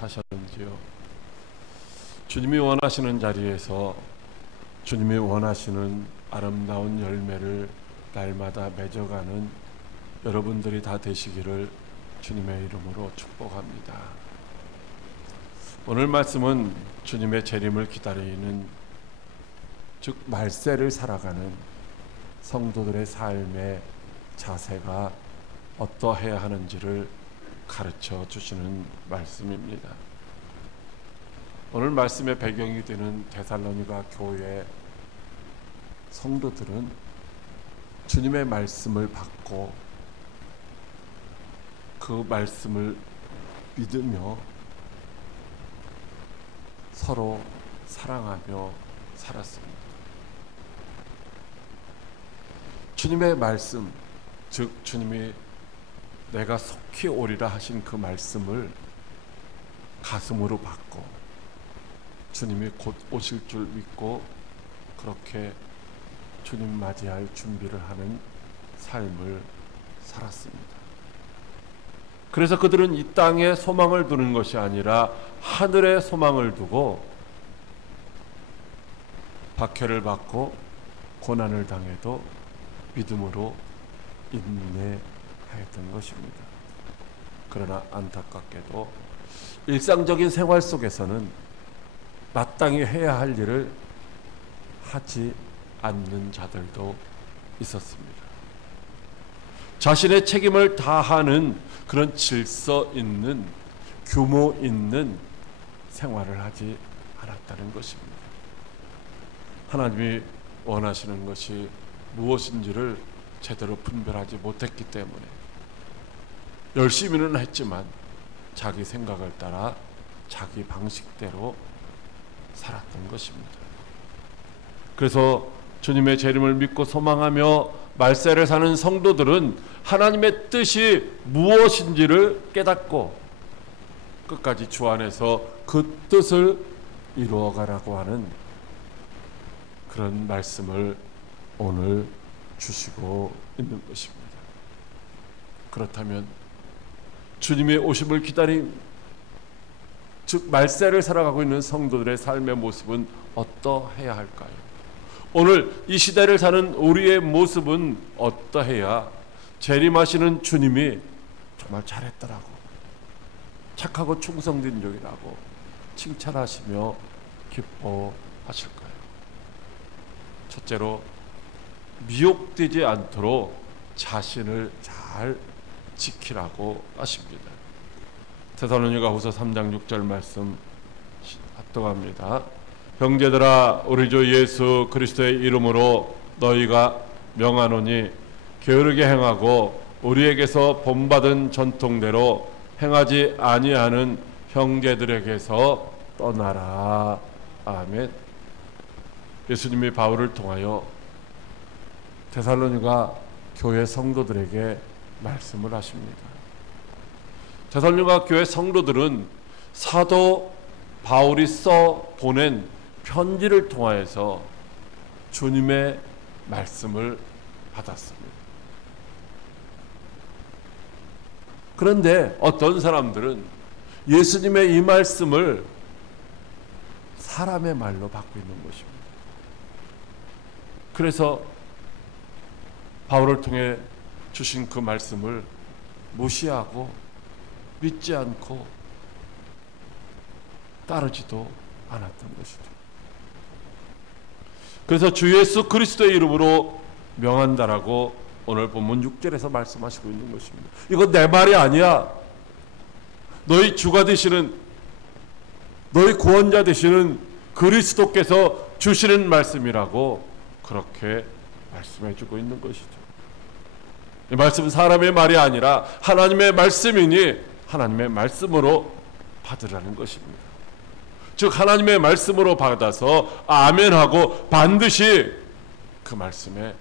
사셨는지요? 주님이 원하시는 자리에서 주님이 원하시는 아름다운 열매를 날마다 맺어가는 여러분들이 다 되시기를 주님의 이름으로 축복합니다. 오늘 말씀은 주님의 재림을 기다리는, 즉 말세를 살아가는 성도들의 삶의 자세가 어떠해야 하는지를 가르쳐 주시는 말씀입니다. 오늘 말씀의 배경이 되는 데살로니가 교회 성도들은 주님의 말씀을 받고 그 말씀을 믿으며 서로 사랑하며 살았습니다. 주님의 말씀, 즉 주님이 내가 속히 오리라 하신 그 말씀을 가슴으로 받고 주님이 곧 오실 줄 믿고 그렇게 주님 맞이할 준비를 하는 삶을 살았습니다. 그래서 그들은 이 땅에 소망을 두는 것이 아니라 하늘에 소망을 두고 박해를 받고 고난을 당해도 믿음으로 인내하였던 것입니다. 그러나 안타깝게도 일상적인 생활 속에서는 마땅히 해야 할 일을 하지 않는 자들도 있었습니다. 자신의 책임을 다하는 그런 질서 있는, 규모 있는 생활을 하지 않았다는 것입니다. 하나님이 원하시는 것이 무엇인지를 제대로 분별하지 못했기 때문에 열심히는 했지만 자기 생각을 따라 자기 방식대로 살았던 것입니다. 그래서 주님의 재림을 믿고 소망하며 말세를 사는 성도들은 하나님의 뜻이 무엇인지를 깨닫고 끝까지 주 안에서 그 뜻을 이루어가라고 하는 그런 말씀을 오늘 주시고 있는 것입니다. 그렇다면 주님의 오심을 기다린, 즉 말세를 살아가고 있는 성도들의 삶의 모습은 어떠해야 할까요? 오늘 이 시대를 사는 우리의 모습은 어떠해야 재림하시는 주님이 정말 잘했더라고, 착하고 충성된 종이라고 칭찬하시며 기뻐하실까요? 첫째로 미혹되지 않도록 자신을 잘 지키라고 하십니다. 데살로니가후서 3장 6절 말씀 합독합니다. 형제들아, 우리 주 예수 그리스도의 이름으로 너희가 명하노니 게으르게 행하고 우리에게서 본받은 전통대로 행하지 아니하는 형제들에게서 떠나라. 아멘. 예수님이 바울을 통하여 데살로니가 교회 성도들에게 말씀을 하십니다. 데살로니가 교회 성도들은 사도 바울이 써 보낸 편지를 통하여서 주님의 말씀을 받았습니다. 그런데 어떤 사람들은 예수님의 이 말씀을 사람의 말로 받고 있는 것입니다. 그래서 바울을 통해 주신 그 말씀을 무시하고 믿지 않고 따르지도 않았던 것이죠. 그래서 주 예수 그리스도의 이름으로 명한다라고 오늘 본문 6절에서 말씀하시고 있는 것입니다. 이거 내 말이 아니야. 너희 주가 되시는, 너희 구원자 되시는 그리스도께서 주시는 말씀이라고 그렇게 말씀해주고 있는 것이죠. 이 말씀은 사람의 말이 아니라 하나님의 말씀이니 하나님의 말씀으로 받으라는 것입니다. 즉 하나님의 말씀으로 받아서 아멘하고 반드시 그 말씀에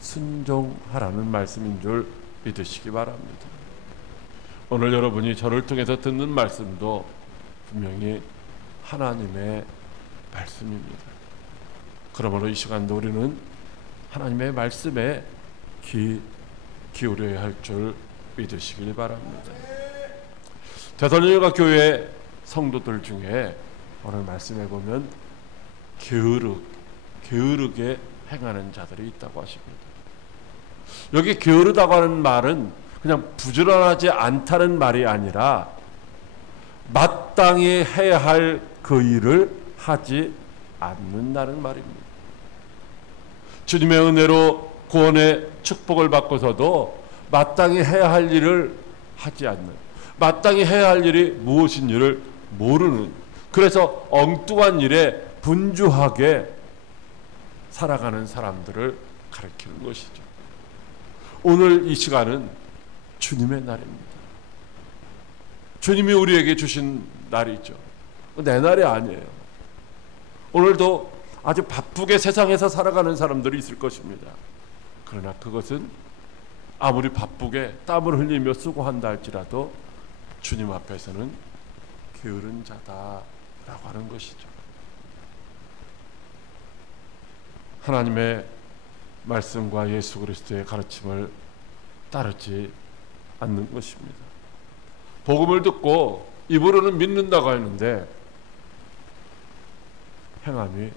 순종하라는 말씀인 줄 믿으시기 바랍니다. 오늘 여러분이 저를 통해서 듣는 말씀도 분명히 하나님의 말씀입니다. 그러므로 이 시간도 우리는 하나님의 말씀에 기울여야 할 줄 믿으시길 바랍니다. 데살로니가 교회 성도들 중에 오늘 말씀해 보면 게으르게 행하는 자들이 있다고 하십니다. 여기 게으르다고 하는 말은 그냥 부지런하지 않다는 말이 아니라 마땅히 해야 할 그 일을 하지 않는다는 말입니다. 주님의 은혜로 구원의 축복을 받고서도 마땅히 해야 할 일을 하지 않는, 마땅히 해야 할 일이 무엇인지를 모르는, 그래서 엉뚱한 일에 분주하게 살아가는 사람들을 가리키는 것이죠. 오늘 이 시간은 주님의 날입니다. 주님이 우리에게 주신 날이죠. 내 날이 아니에요. 오늘도 아주 바쁘게 세상에서 살아가는 사람들이 있을 것입니다. 그러나 그것은 아무리 바쁘게 땀을 흘리며 수고한다 할지라도 주님 앞에서는 게으른 자다라고 하는 것이죠. 하나님의 말씀과 예수 그리스도의 가르침을 따르지 않는 것입니다. 복음을 듣고 입으로는 믿는다고 하는데 행함이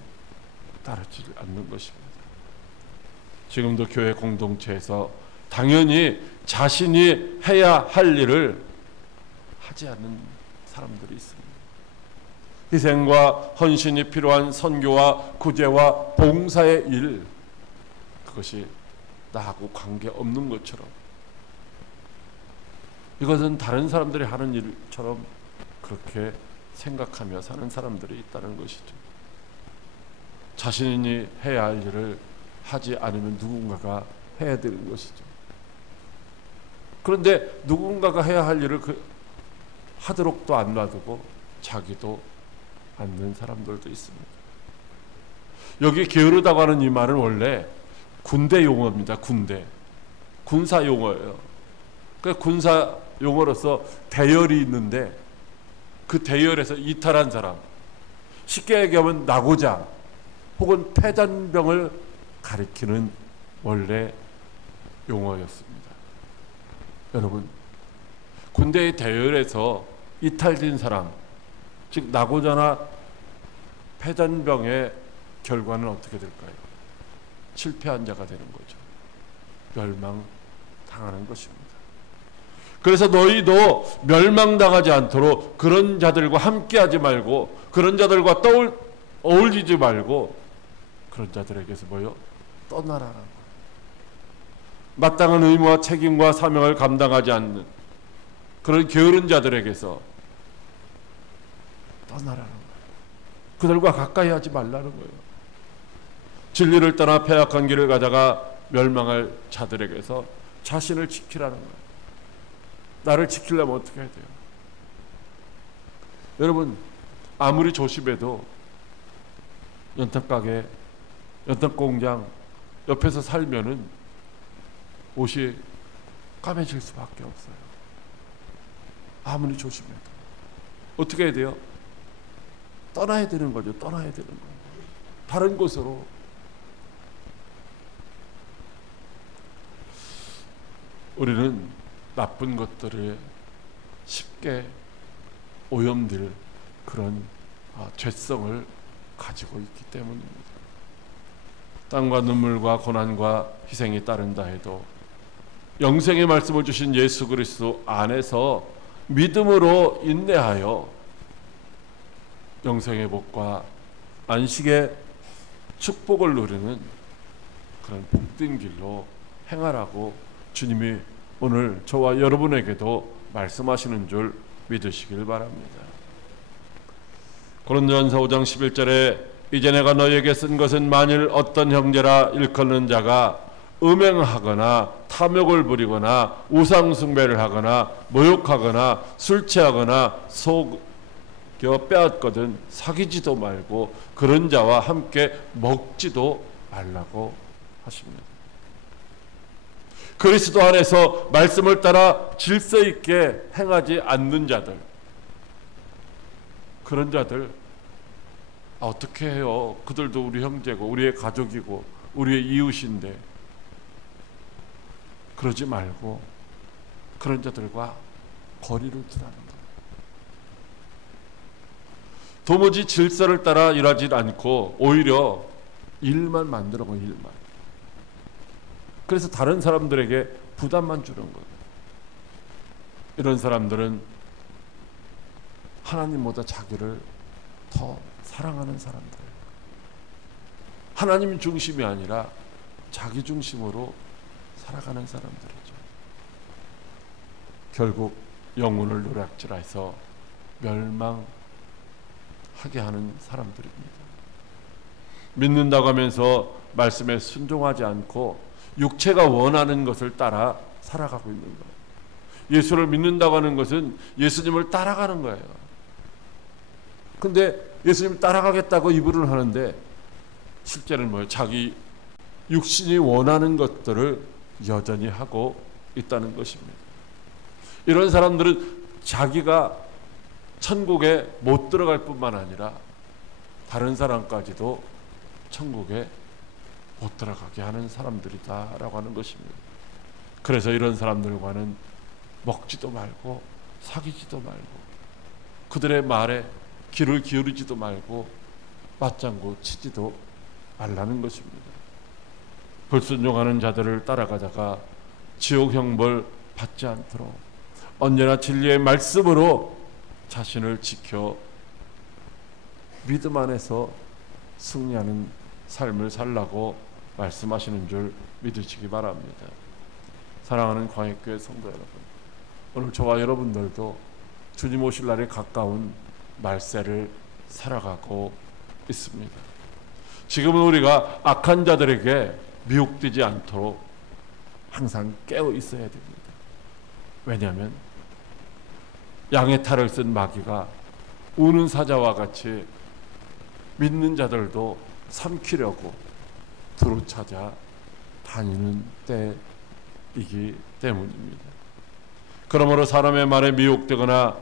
따르지 않는 것입니다. 지금도 교회 공동체에서 당연히 자신이 해야 할 일을 하지 않는 사람들이 있습니다. 희생과 헌신이 필요한 선교와 구제와 봉사의 일, 그것이 나하고 관계없는 것처럼, 이것은 다른 사람들이 하는 일처럼 그렇게 생각하며 사는 사람들이 있다는 것이죠. 자신이 해야 할 일을 하지 않으면 누군가가 해야 되는 것이죠. 그런데 누군가가 해야 할 일을 하도록도 안 놔두고 자기도 않는 사람들도 있습니다. 여기 게으르다고 하는 이 말은 원래 군대 용어입니다. 군사 용어예요. 그 군사 용어로서 대열이 있는데 그 대열에서 이탈한 사람, 쉽게 얘기하면 나고자 혹은 패잔병을 가리키는 원래 용어였습니다. 여러분, 군대의 대열에서 이탈된 사람, 즉 나고자나 패잔병의 결과는 어떻게 될까요? 실패한 자가 되는 거죠. 멸망당하는 것입니다. 그래서 너희도 멸망당하지 않도록 그런 자들과 함께하지 말고, 그런 자들과 어울리지 말고 그런 자들에게서 떠나라는 거예요. 마땅한 의무와 책임과 사명을 감당하지 않는 그런 게으른 자들에게서 떠나라는 거예요. 그들과 가까이 하지 말라는 거예요. 진리를 떠나 패악한 길을 가다가 멸망할 자들에게서 자신을 지키라는 거예요. 나를 지키려면 어떻게 해야 돼요? 여러분, 아무리 조심해도 연탄가게, 연탄공장 옆에서 살면은 옷이 까매질 수밖에 없어요. 아무리 조심해도. 어떻게 해야 돼요? 떠나야 되는 거죠. 떠나야 되는 거예요. 다른 곳으로. 우리는 나쁜 것들을 쉽게 오염될 그런 죄성을 가지고 있기 때문입니다. 땀과 눈물과 고난과 희생이 따른다 해도 영생의 말씀을 주신 예수 그리스도 안에서 믿음으로 인내하여 영생의 복과 안식의 축복을 누리는 그런 복된 길로 행하라고 주님이 오늘 저와 여러분에게도 말씀하시는 줄 믿으시길 바랍니다. 고린도전서 5장 11절에 이제 내가 너희에게 쓴 것은 만일 어떤 형제라 일컫는 자가 음행하거나 탐욕을 부리거나 우상 숭배를 하거나 모욕하거나 술 취하거나 속여 빼앗거든 사귀지도 말고 그런 자와 함께 먹지도 말라고 하십니다. 그리스도 안에서 말씀을 따라 질서 있게 행하지 않는 자들, 그런 자들 어떻게 해요? 그들도 우리 형제고 우리의 가족이고 우리의 이웃인데. 그러지 말고 그런 자들과 거리를 두라는 거예요. 도무지 질서를 따라 일하지 않고 오히려 일만 만들어 가 일만. 그래서 다른 사람들에게 부담만 주는 거예요. 이런 사람들은 하나님보다 자기를 더 사랑하는 사람들. 하나님 중심이 아니라 자기 중심으로 살아가는 사람들이죠. 결국 영혼을 노략질해서 멸망하게 하는 사람들입니다. 믿는다고 하면서 말씀에 순종하지 않고 육체가 원하는 것을 따라 살아가고 있는 거예요. 예수를 믿는다고 하는 것은 예수님을 따라가는 거예요. 근데 예수님 따라가겠다고 입으로는 하는데 실제는 뭐예요? 자기 육신이 원하는 것들을 여전히 하고 있다는 것입니다. 이런 사람들은 자기가 천국에 못 들어갈 뿐만 아니라 다른 사람까지도 천국에 못 들어가게 하는 사람들이다라고 하는 것입니다. 그래서 이런 사람들과는 먹지도 말고 사귀지도 말고 그들의 말에 귀를 기울이지도 말고 맞장구 치지도 말라는 것입니다. 불순종하는 자들을 따라가다가 지옥 형벌 받지 않도록 언제나 진리의 말씀으로 자신을 지켜 믿음 안에서 승리하는 삶을 살라고 말씀하시는 줄 믿으시기 바랍니다. 사랑하는 광역교회 성도 여러분, 오늘 저와 여러분들도 주님 오실 날에 가까운 말세를 살아가고 있습니다. 지금은 우리가 악한 자들에게 미혹되지 않도록 항상 깨어 있어야 됩니다. 왜냐하면 양의 탈을 쓴 마귀가 우는 사자와 같이 믿는 자들도 삼키려고 두루 찾아 다니는 때이기 때문입니다. 그러므로 사람의 말에 미혹되거나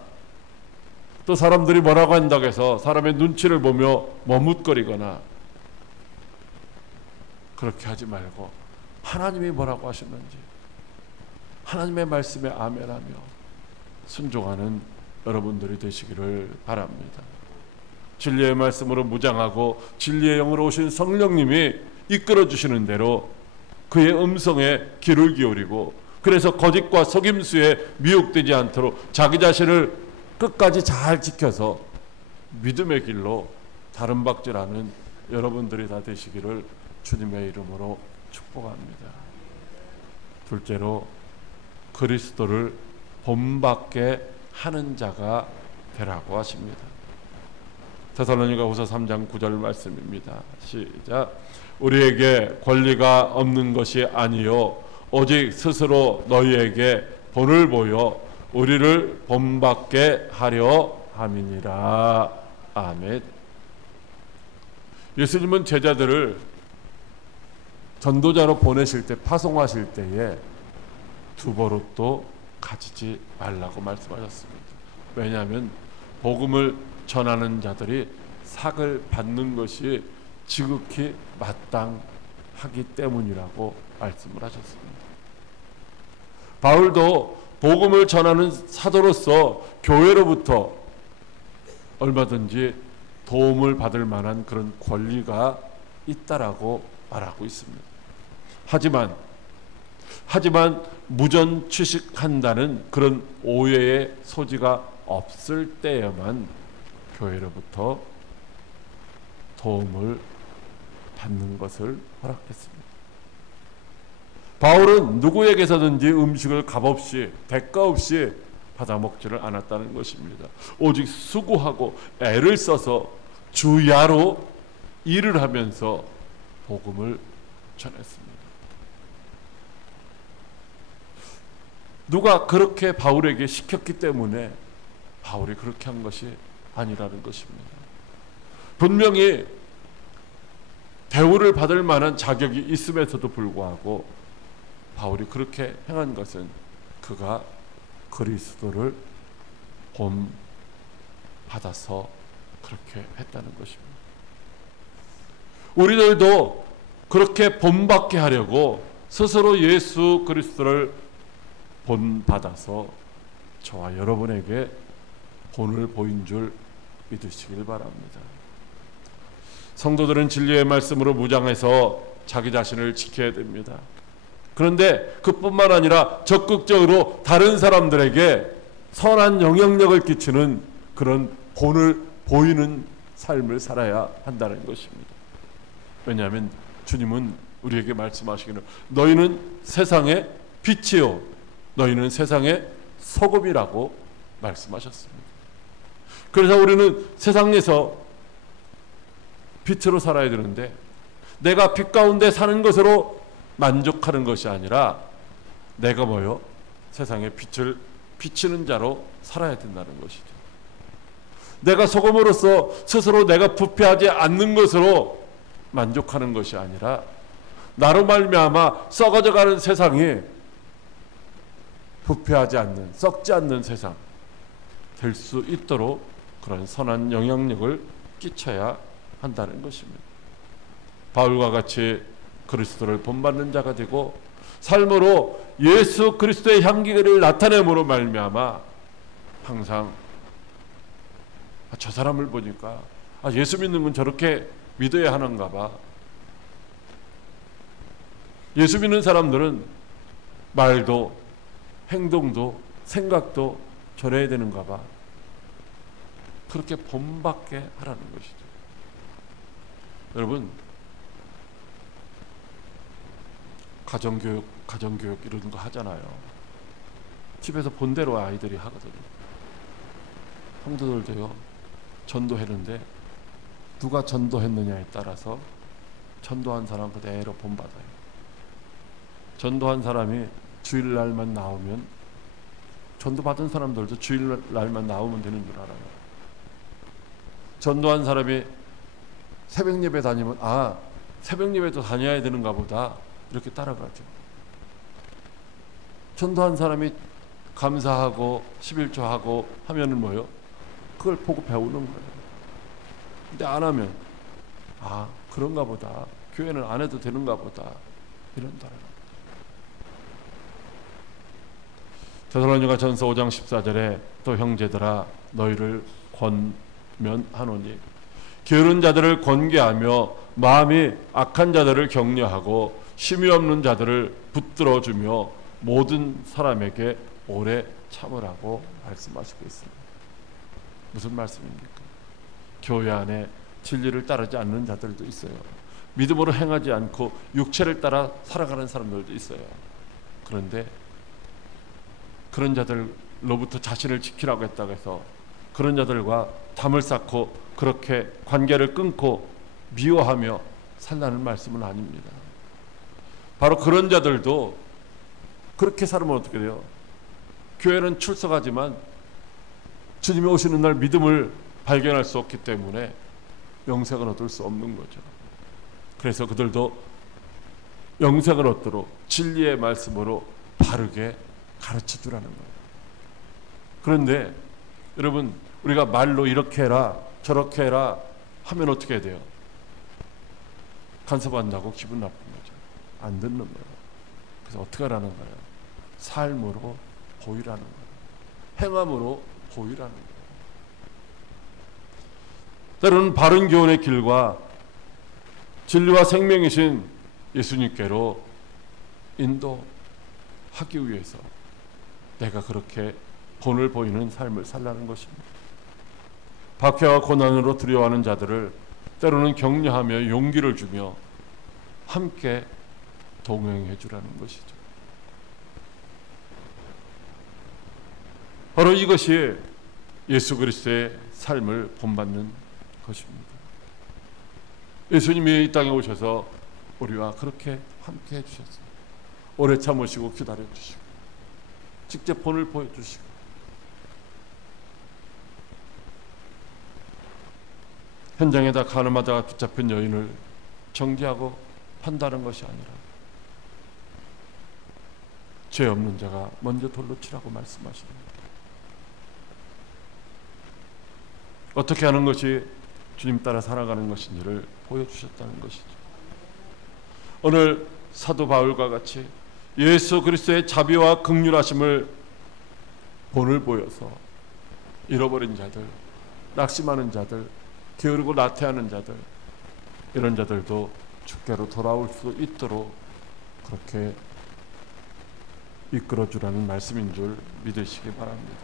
또 사람들이 뭐라고 한다고 해서 사람의 눈치를 보며 머뭇거리거나 그렇게 하지 말고 하나님이 뭐라고 하셨는지 하나님의 말씀에 아멘하며 순종하는 여러분들이 되시기를 바랍니다. 진리의 말씀으로 무장하고 진리의 영으로 오신 성령님이 이끌어 주시는 대로 그의 음성에 귀를 기울이고 그래서 거짓과 속임수에 미혹되지 않도록 자기 자신을 끝까지 잘 지켜서 믿음의 길로 다름박질하는 여러분들이 다 되시기를 주님의 이름으로 축복합니다. 둘째로 그리스도를 본받게 하는 자가 되라고 하십니다. 데살로니가후서 3장 9절 말씀입니다. 시작. 우리에게 권리가 없는 것이 아니요 오직 스스로 너희에게 본을 보여 우리를 본받게 하려 함이니라. 아멘. 예수님은 제자들을 전도자로 보내실 때, 파송하실 때에 두 버릇도 가지지 말라고 말씀하셨습니다. 왜냐하면 복음을 전하는 자들이 삭을 받는 것이 지극히 마땅하기 때문이라고 말씀을 하셨습니다. 바울도 복음을 전하는 사도로서 교회로부터 얼마든지 도움을 받을 만한 그런 권리가 있다라고 말하고 있습니다. 하지만 무전 취식한다는 그런 오해의 소지가 없을 때에만 교회로부터 도움을 받는 것을 허락했습니다. 바울은 누구에게서든지 음식을 값없이 대가 없이 받아먹지를 않았다는 것입니다. 오직 수고하고 애를 써서 주야로 일을 하면서 복음을 전했습니다. 누가 그렇게 바울에게 시켰기 때문에 바울이 그렇게 한 것이 아니라는 것입니다. 분명히 대우를 받을 만한 자격이 있음에서도 불구하고 바울이 그렇게 행한 것은 그가 그리스도를 본받아서 그렇게 했다는 것입니다. 우리들도 그렇게 본받게 하려고 스스로 예수 그리스도를 본받아서 저와 여러분에게 본을 보인 줄 믿으시길 바랍니다. 성도들은 진리의 말씀으로 무장해서 자기 자신을 지켜야 됩니다. 그런데 그뿐만 아니라 적극적으로 다른 사람들에게 선한 영향력을 끼치는 그런 본을 보이는 삶을 살아야 한다는 것입니다. 왜냐하면 주님은 우리에게 말씀하시기를 너희는 세상의 빛이요 너희는 세상의 소금이라고 말씀하셨습니다. 그래서 우리는 세상에서 빛으로 살아야 되는데 내가 빛 가운데 사는 것으로 만족하는 것이 아니라 내가 뭐요? 세상에 빛을 비치는 자로 살아야 된다는 것이죠. 내가 소금으로서 스스로 내가 부패하지 않는 것으로 만족하는 것이 아니라 나로 말미암아 썩어져가는 세상이 부패하지 않는, 썩지 않는 세상 될 수 있도록 그런 선한 영향력을 끼쳐야 한다는 것입니다. 바울과 같이 그리스도를 본받는 자가 되고 삶으로 예수 그리스도의 향기를 나타내므로 말미암아 항상 저 사람을 보니까 예수 믿는 건 저렇게 믿어야 하는가 봐. 예수 믿는 사람들은 말도 행동도 생각도 저래야 되는가 봐. 그렇게 본받게 하라는 것이죠. 여러분, 가정교육 이런 거 하잖아요. 집에서 본대로 아이들이 하거든요. 성도들도요, 전도했는데 누가 전도했느냐에 따라서 전도한 사람 그대로 본받아요. 전도한 사람이 주일날만 나오면 전도받은 사람들도 주일날만 나오면 되는 줄 알아요. 전도한 사람이 새벽 예배 다니면 새벽 예배도 다녀야 되는가 보다 이렇게 따라가죠. 전도한 사람이 감사하고 11조하고 하면은 뭐요? 그걸 보고 배우는 거예요. 근데 안 하면 그런가 보다. 교회는 안 해도 되는가 보다. 이런다는 거예요. 데살로니가전서 5장 14절에 또 형제들아 너희를 권면하노니 게으른 자들을 권계하며 마음이 악한 자들을 격려하고 심히 없는 자들을 붙들어주며 모든 사람에게 오래 참으라고 말씀하시고 있습니다. 무슨 말씀입니까? 교회 안에 진리를 따르지 않는 자들도 있어요. 믿음으로 행하지 않고 육체를 따라 살아가는 사람들도 있어요. 그런데 그런 자들로부터 자신을 지키라고 했다고 해서 그런 자들과 담을 쌓고 그렇게 관계를 끊고 미워하며 살라는 말씀은 아닙니다. 바로 그런 자들도 그렇게 살면 어떻게 돼요? 교회는 출석하지만 주님이 오시는 날 믿음을 발견할 수 없기 때문에 영생을 얻을 수 없는 거죠. 그래서 그들도 영생을 얻도록 진리의 말씀으로 바르게 가르쳐 주라는 거예요. 그런데 여러분, 우리가 말로 이렇게 해라 저렇게 해라 하면 어떻게 돼요? 간섭한다고 기분 나쁜 거죠. 안 듣는 거예요. 그래서 어떻게 하라는 거예요? 삶으로 보이라는 거예요. 행함으로 보이라는 거예요. 때로는 바른 교훈의 길과 진리와 생명이신 예수님께로 인도하기 위해서 내가 그렇게 본을 보이는 삶을 살라는 것입니다. 박해와 고난으로 두려워하는 자들을 때로는 격려하며 용기를 주며 함께 동행해 주라는 것이죠. 바로 이것이 예수 그리스도의 삶을 본받는 것입니다. 예수님이 이 땅에 오셔서 우리와 그렇게 함께 해주셨어요. 오래 참으시고 기다려주시고 직접 본을 보여주시고 현장에다 가늠하다가 붙잡힌 여인을 정죄하고 판다는 것이 아니라 죄 없는 자가 먼저 돌로 치라고 말씀하십니다. 어떻게 하는 것이 주님 따라 살아가는 것인지를 보여주셨다는 것이죠. 오늘 사도 바울과 같이 예수 그리스도의 자비와 긍휼하심을 본을 보여서 잃어버린 자들, 낙심하는 자들, 게으르고 나태하는 자들, 이런 자들도 주께로 돌아올 수 있도록 그렇게 이끌어주라는 말씀인 줄 믿으시기 바랍니다.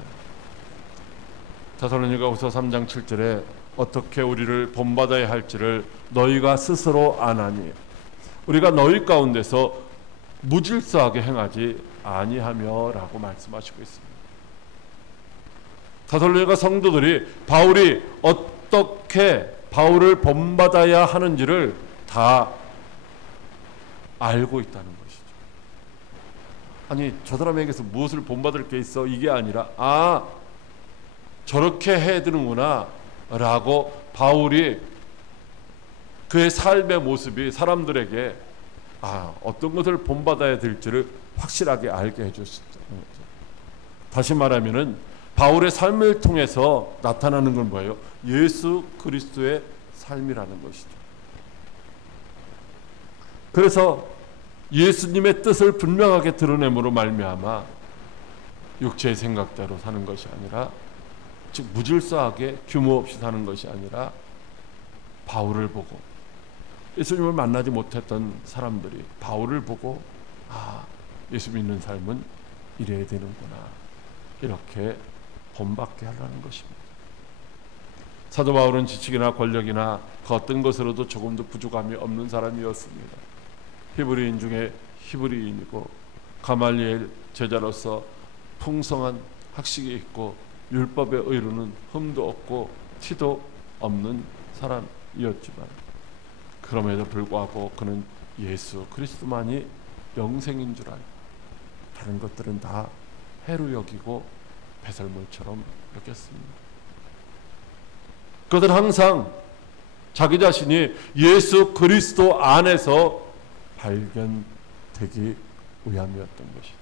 데살로니가후서 3장 7절에 어떻게 우리를 본받아야 할지를 너희가 스스로 아나니 우리가 너희 가운데서 무질서하게 행하지 아니하며 라고 말씀하시고 있습니다. 데살로니가 성도들이 바울이 어떻게 바울을 본받아야 하는지를 다 알고 있다는 것이죠. 아니 저 사람에게서 무엇을 본받을 게 있어? 이게 아니라 저렇게 해야 되는구나 라고 바울이 그의 삶의 모습이 사람들에게 어떤 것을 본받아야 될지를 확실하게 알게 해줬습니다. 다시 말하면은 바울의 삶을 통해서 나타나는 건 뭐예요? 예수 그리스도의 삶이라는 것이죠. 그래서 예수님의 뜻을 분명하게 드러냄으로 말미암아 육체의 생각대로 사는 것이 아니라, 즉 무질서하게 규모 없이 사는 것이 아니라, 바울을 보고 예수님을 만나지 못했던 사람들이 바울을 보고 예수 믿는 삶은 이래야 되는구나, 이렇게 본받게 하려는 것입니다. 사도 바울은 지식이나 권력이나 그 어떤 것으로도 조금도 부족함이 없는 사람이었습니다. 히브리인 중에 히브리인이고 가말리엘 제자로서 풍성한 학식이 있고 율법의 의로는 흠도 없고 티도 없는 사람이었지만, 그럼에도 불구하고 그는 예수 그리스도만이 영생인 줄 알고 다른 것들은 다 해로 여기고 배설물처럼 여겼습니다. 그것은 항상 자기 자신이 예수 그리스도 안에서 발견되기 위함이었던 것이죠.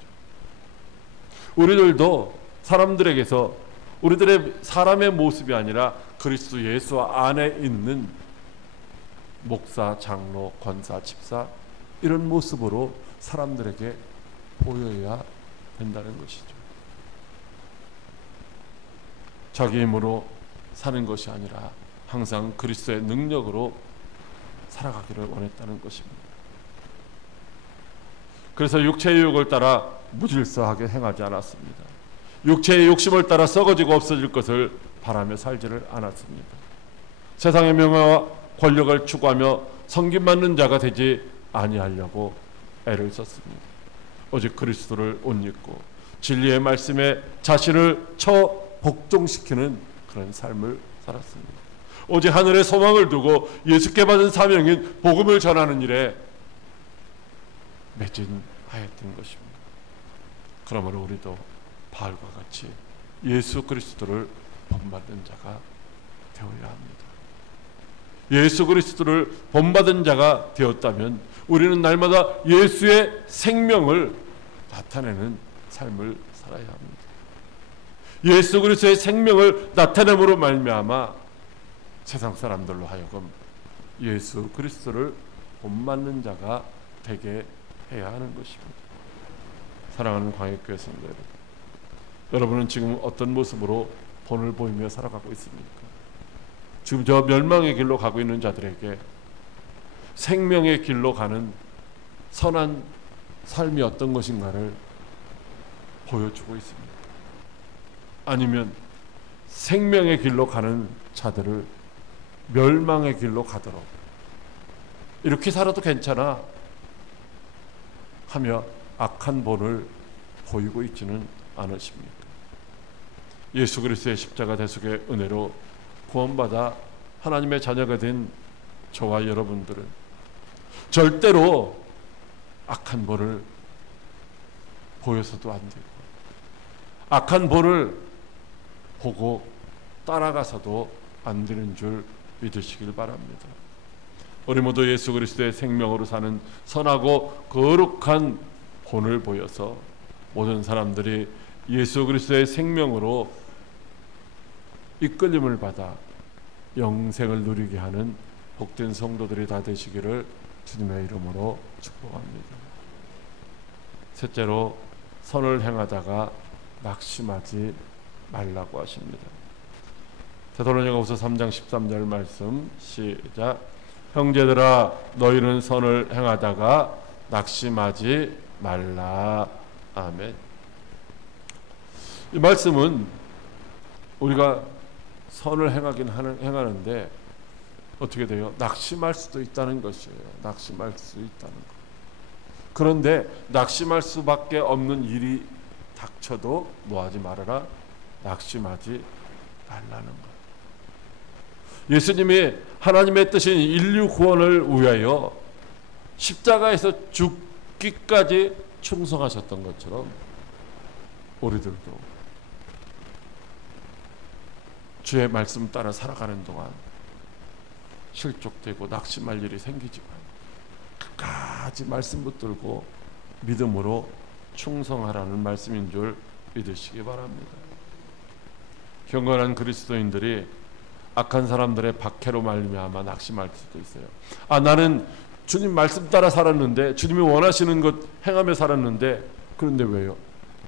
우리들도 사람들에게서 우리들의 사람의 모습이 아니라 그리스도 예수 안에 있는 목사, 장로, 권사, 집사, 이런 모습으로 사람들에게 보여야 된다는 것이죠. 자기 힘으로 사는 것이 아니라 항상 그리스도의 능력으로 살아가기를 원했다는 것입니다. 그래서 육체의 유혹을 따라 무질서하게 행하지 않았습니다. 육체의 욕심을 따라 썩어지고 없어질 것을 바라며 살지를 않았습니다. 세상의 명예와 권력을 추구하며 섬김받는 자가 되지 아니하려고 애를 썼습니다. 오직 그리스도를 옷 입고 진리의 말씀에 자신을 복종시키는 그런 삶을 살았습니다. 오직 하늘에 소망을 두고 예수께 받은 사명인 복음을 전하는 일에 매진하였던 것입니다. 그러므로 우리도 바울과 같이 예수 그리스도를 본받는 자가 되어야 합니다. 예수 그리스도를 본받은 자가 되었다면 우리는 날마다 예수의 생명을 나타내는 삶을 살아야 합니다. 예수 그리스도의 생명을 나타냄으로 말미암아 세상 사람들로 하여금 예수 그리스도를 본받는 자가 되게 해야 하는 것입니다. 사랑하는 광역교회 성도 여러분, 여러분은 지금 어떤 모습으로 본을 보이며 살아가고 있습니까? 지금 저 멸망의 길로 가고 있는 자들에게 생명의 길로 가는 선한 삶이 어떤 것인가를 보여주고 있습니다. 아니면 생명의 길로 가는 자들을 멸망의 길로 가도록 이렇게 살아도 괜찮아 하며 악한 본을 보이고 있지는 않으십니까? 예수 그리스도의 십자가 대속의 은혜로 구원받아 하나님의 자녀가 된 저와 여러분들은 절대로 악한 본을 보여서도 안 되고 악한 본을 보고 따라가서도 안 되는 줄 믿으시길 바랍니다. 우리 모두 예수 그리스도의 생명으로 사는 선하고 거룩한 본을 보여서 모든 사람들이 예수 그리스도의 생명으로 이끌림을 받아 영생을 누리게 하는 복된 성도들이 다 되시기를 주님의 이름으로 축복합니다. 셋째로, 선을 행하다가 낙심하지 말라고 하십니다. 데살로니가후서 3장 13절 말씀 시작. 형제들아 너희는 선을 행하다가 낙심하지 말라. 아멘. 이 말씀은 우리가 선을 행하는데 어떻게 돼요? 낙심할 수도 있다는 것이에요. 낙심할 수 있다는 것. 그런데 낙심할 수밖에 없는 일이 닥쳐도 뭐하지 말아라? 낙심하지 말라는 것. 예수님이 하나님의 뜻인 인류 구원을 위하여 십자가에서 죽기까지 충성하셨던 것처럼 우리들도 주의 말씀 따라 살아가는 동안 실족되고 낙심할 일이 생기지만 끝까지 말씀 붙들고 믿음으로 충성하라는 말씀인 줄 믿으시기 바랍니다. 경건한 그리스도인들이 악한 사람들의 박해로 말미암아 낙심할 수도 있어요. 나는 주님 말씀 따라 살았는데, 주님이 원하시는 것 행하며 살았는데, 그런데 왜요?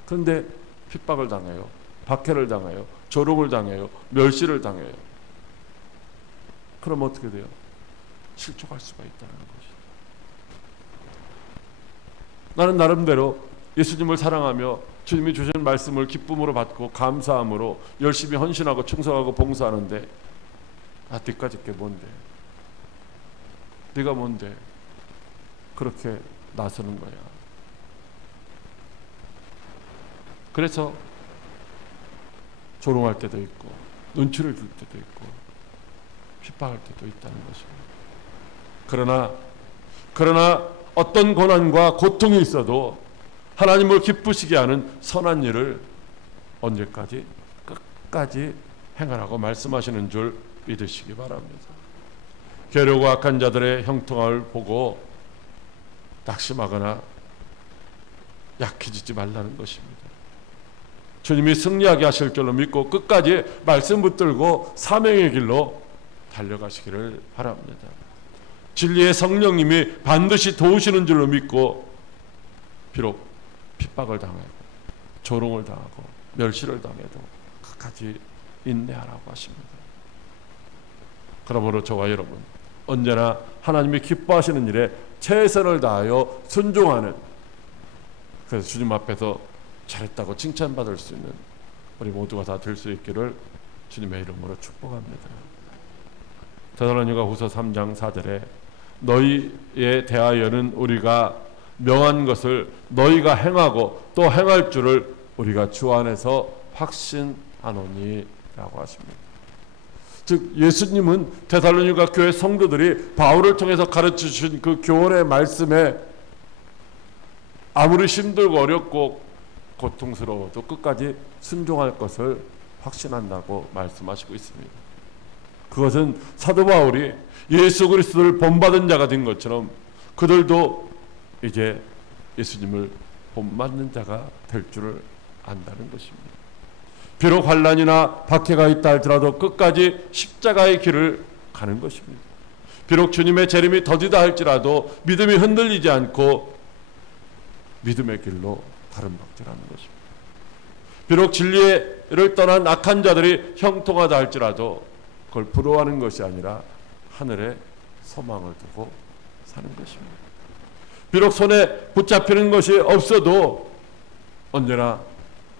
그런데 핍박을 당해요. 박해를 당해요. 조롱을 당해요. 멸시를 당해요. 그럼 어떻게 돼요? 실족할 수가 있다는 것이죠. 나는 나름대로 예수님을 사랑하며 주님이 주신 말씀을 기쁨으로 받고 감사함으로 열심히 헌신하고 충성하고 봉사하는데 뒤까지 게 뭔데? 네가 뭔데? 그렇게 나서는 거야. 그래서 조롱할 때도 있고 눈치를 줄 때도 있고 핍박할 때도 있다는 것입니다. 그러나 어떤 고난과 고통이 있어도 하나님을 기쁘시게 하는 선한 일을 언제까지? 끝까지 행하라고 말씀하시는 줄 믿으시기 바랍니다. 괴로고 악한 자들의 형통함을 보고 낙심하거나 약해지지 말라는 것입니다. 주님이 승리하게 하실 줄로 믿고 끝까지 말씀 붙들고 사명의 길로 달려가시기를 바랍니다. 진리의 성령님이 반드시 도우시는 줄로 믿고 비록 핍박을 당하고 조롱을 당하고 멸시를 당해도 끝까지 인내하라고 하십니다. 그러므로 저와 여러분 언제나 하나님이 기뻐하시는 일에 최선을 다하여 순종하는, 그래서 주님 앞에서 잘했다고 칭찬받을 수 있는 우리 모두가 다 될 수 있기를 주님의 이름으로 축복합니다. 데살로니가후서 3장 4절에 너희에 대하여는 우리가 명한 것을 너희가 행하고 또 행할 줄을 우리가 주 안에서 확신하노니 라고 하십니다. 즉 예수님은 데살로니가 교회 성도들이 바울을 통해서 가르쳐 주신 그 교훈의 말씀에 아무리 힘들고 어렵고 고통스러워도 끝까지 순종할 것을 확신한다고 말씀하시고 있습니다. 그것은 사도 바울이 예수 그리스도를 본받은 자가 된 것처럼 그들도 이제 예수님을 본받는 자가 될 줄을 안다는 것입니다. 비록 환난이나 박해가 있다 할지라도 끝까지 십자가의 길을 가는 것입니다. 비록 주님의 재림이 더디다 할지라도 믿음이 흔들리지 않고 믿음의 길로 가름박질하는 것입니다. 비록 진리를 떠난 악한 자들이 형통하다 할지라도 그걸 부러워하는 것이 아니라 하늘에 소망을 두고 사는 것입니다. 비록 손에 붙잡히는 것이 없어도 언제나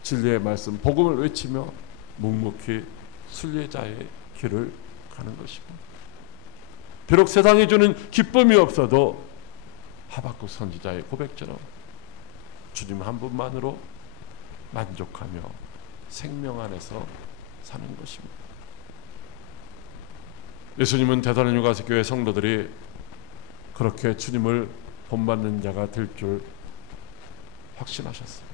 진리의 말씀, 복음을 외치며 묵묵히 순례자의 길을 가는 것입니다. 비록 세상이 주는 기쁨이 없어도 하박국 선지자의 고백처럼 주님 한 분만으로 만족하며 생명 안에서 사는 것입니다. 예수님은 데살로니가 교회 성도들이 그렇게 주님을 본받는 자가 될 줄 확신하셨습니다.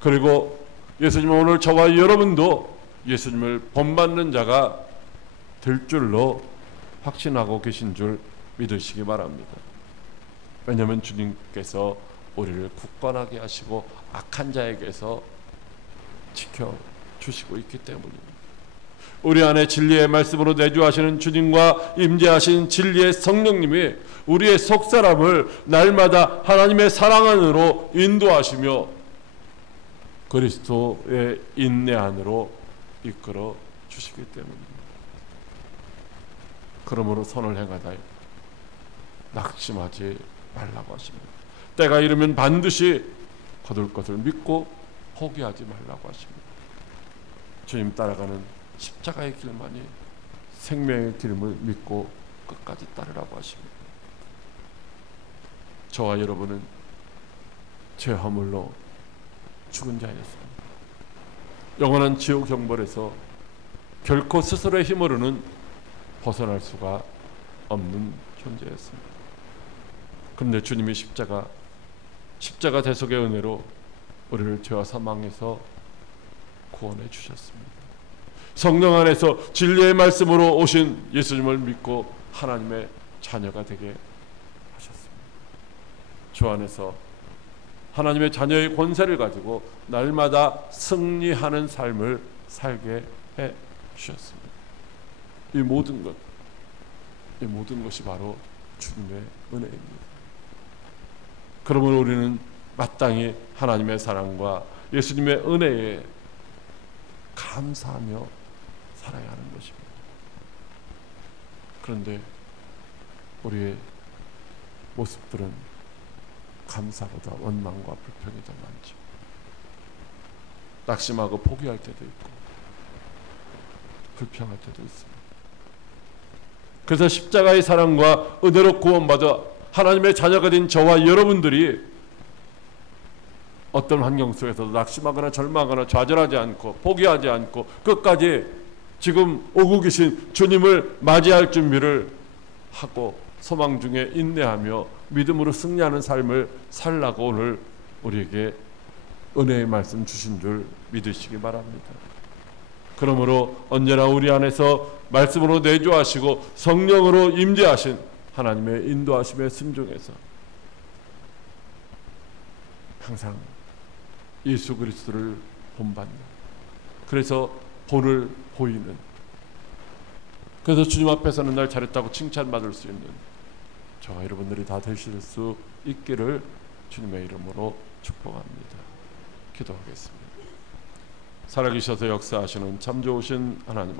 그리고 예수님은 오늘 저와 여러분도 예수님을 본받는 자가 될 줄로 확신하고 계신 줄 믿으시기 바랍니다. 왜냐하면 주님께서 우리를 굳건하게 하시고 악한 자에게서 지켜주시고 있기 때문입니다. 우리 안에 진리의 말씀으로 내주하시는 주님과 임재하신 진리의 성령님이 우리의 속사람을 날마다 하나님의 사랑 안으로 인도하시며 그리스도의 인내 안으로 이끌어 주시기 때문입니다. 그러므로 선을 행하다 낙심하지 말라고 하십니다. 때가 이르면 반드시 거둘 것을 믿고 포기하지 말라고 하십니다. 주님 따라가는 십자가의 길만이 생명의 길임을 믿고 끝까지 따르라고 하십니다. 저와 여러분은 죄 허물로 죽은 자였습니다. 영원한 지옥 형벌에서 결코 스스로의 힘으로는 벗어날 수가 없는 존재였습니다. 그런데 주님이 십자가 대속의 은혜로 우리를 죄와 사망에서 구원해 주셨습니다. 성령 안에서 진리의 말씀으로 오신 예수님을 믿고 하나님의 자녀가 되게 하셨습니다. 주 안에서 하나님의 자녀의 권세를 가지고 날마다 승리하는 삶을 살게 해 주셨습니다. 이 모든 것이 바로 주님의 은혜입니다. 그러므로 우리는 마땅히 하나님의 사랑과 예수님의 은혜에 감사하며 살아야 하는 것입니다. 그런데 우리의 모습들은 감사보다 원망과 불평이 더 많죠. 낙심하고 포기할 때도 있고 불평할 때도 있습니다. 그래서 십자가의 사랑과 은혜로 구원받아 하나님의 자녀가 된 저와 여러분들이 어떤 환경 속에서도 낙심하거나 절망하거나 좌절하지 않고 포기하지 않고 끝까지 지금 오고 계신 주님을 맞이할 준비를 하고 소망 중에 인내하며 믿음으로 승리하는 삶을 살라고 오늘 우리에게 은혜의 말씀 주신 줄 믿으시기 바랍니다. 그러므로 언제나 우리 안에서 말씀으로 내주하시고 성령으로 임재하신 하나님의 인도하심에 순종해서 항상 예수 그리스도를 본받는, 그래서 본을 보이는, 그래서 주님 앞에서는 날 잘했다고 칭찬받을 수 있는 저와 여러분들이 다 되실 수 있기를 주님의 이름으로 축복합니다. 기도하겠습니다. 살아계셔서 역사하시는 참 좋으신 하나님,